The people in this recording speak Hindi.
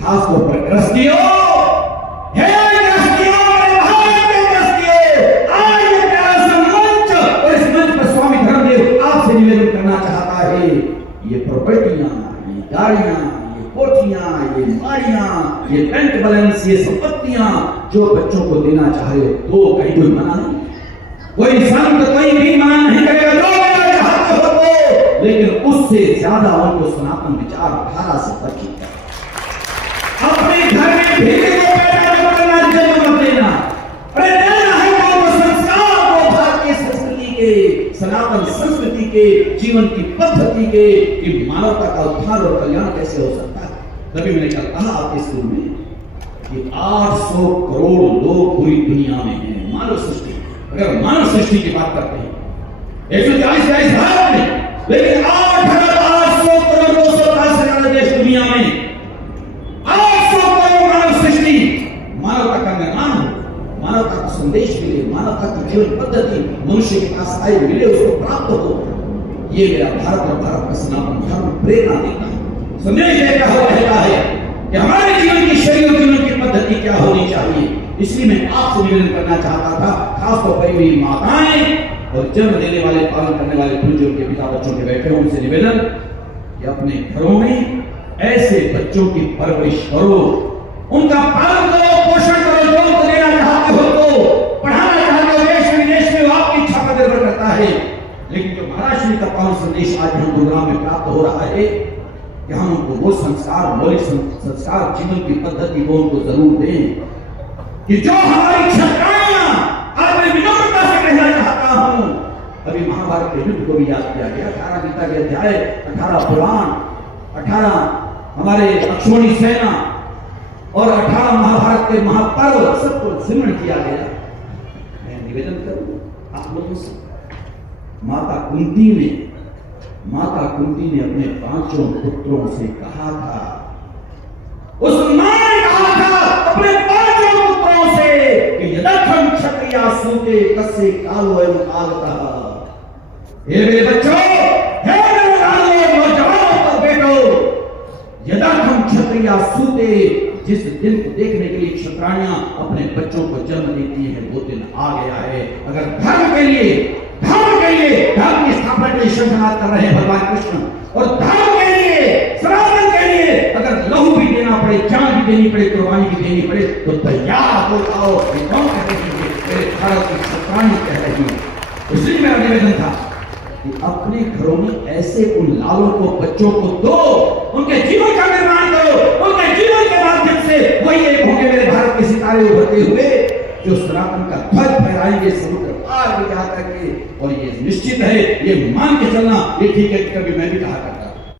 खासतौर पर गृहस्थियों, हे गृहस्थियों, मेरे भाई के गृहस्थियों, आज ये प्यारा सा मंच और इस मंच पर स्वामी धर्मदेव आपसे निवेदन करना चाहता है, ये प्रॉपर्टियां, ये गाड़ियां, ये कोठियां, ये माड़ियां, ये बैंक बैलेंस, ये संपत्तियां जो बच्चों को देना चाहे तो कहीं कोई मना नहीं, कोई संत कोई भी मना नहीं करेगा, जो देना चाहते हो तो, लेकिन उससे ज्यादा उनको सनातन विचारधारा से बचिए। अपने घर में भीड़ को पैदा करना, जन्म मत देना, अरे देना है वो संस्कार, वो भारतीय संस्कृति के, सनातन संस्कृति के, जीवन की पद्धति के, कि मानवता का उद्धार और कल्याण कैसे हो सकता है। तभी मैंने कल कहा आपके स्कूल में कि 800 करोड़ लोग पूरी दुनिया में हैं, मानव सृष्टि। अगर मानव सृष्टि की बात करते हैं 140 भारत में, लेकिन 8,800 करोड़ 210 से ज्यादा देश दुनिया में, 800 करोड़ मानव सृष्टि, मानवता का निर्माण हो, मानवता का संदेश मिले, मानवता की जीवन पद्धति मनुष्य के पास आए, मिले, उसको प्राप्त हो। ये मेरा भारत और भारत का सनातन धर्म प्रेरणा देता है, संदेश देता हुआ कहता है कि हमारे जीवन की शैली और जीवन की पद्धति क्या होनी चाहिए। इसलिए मैं आपसे निवेदन करना चाहता था, खासतौर पर मेरी माताएं और जन्म देने वाले, पालन करने वाले जो उनके पिता बच्चों के बैठे हैं, उनसे निवेदन कि अपने घरों में ऐसे बच्चों की परवरिश करो, उनका पालन करो, पोषण करो, जो उनको देना चाहते हो तो, पढ़ाना चाहते हो देश विदेश में, वो आपकी इच्छा पर निर्भर करता है। लेकिन जो महाराज श्री का पावन संदेश आज हम गुरुग्राम में प्राप्त हो रहा है कि हम उनको वो संस्कार, मौलिक संस्कार, जीवन की पद्धति वो उनको जरूर दें कि जो हमारी क्षमताएं, आज मैं विनम्रता से कहना चाहता हूं, अभी महाभारत के युद्ध को भी याद किया गया, 18 गीता के अध्याय, 18 पुराण, 18 हमारे अक्षोणी सेना और 18 महाभारत के महापर्व सबको स्मरण किया गया। मैं निवेदन करूं आप लोगों से, माता कुंती ने अपने 5 पुत्रों से कहा था, उस मां ने कहा था अपने 5 पुत्रों से कि यदर्थम क्षत्रिया सूते तस्य कालो एवं कालतः। हे मेरे बच्चों, हे मेरे लाडले नौजवानों और बेटों, यदर्थम क्षत्रिया सूते, जिस दिन को देखने के लिए क्षत्राणियां अपने बच्चों को जन्म देती हैं वो दिन आ गया है। अगर धर्म के लिए, धर्म की स्थापना के लिए शंखनाद कर रहे हैं भगवान कृष्ण, और धर्म के लिए, सनातन के लिए अगर लहू भी देना पड़े, जान भी देनी पड़े, कुर्बानी भी देनी पड़े, तो तैयार हो जाओ। कौन कहते हैं मेरे भारत की क्षत्राणी कह रही है। इसलिए मेरा निवेदन था कि अपने घरों में ऐसे उन लालों को, बच्चों को दो, उनके जीवन का निर्माण करो, उनके जीवन के माध्यम से वही एक होंगे मेरे भारत के सितारे उभरते हुए, जो सनातन का ध्वज फहराएंगे समुद्र पार भी जाकर के। और ये निश्चित है, ये मान के चलना, ये ठीक है, कभी मैं भी कहा करता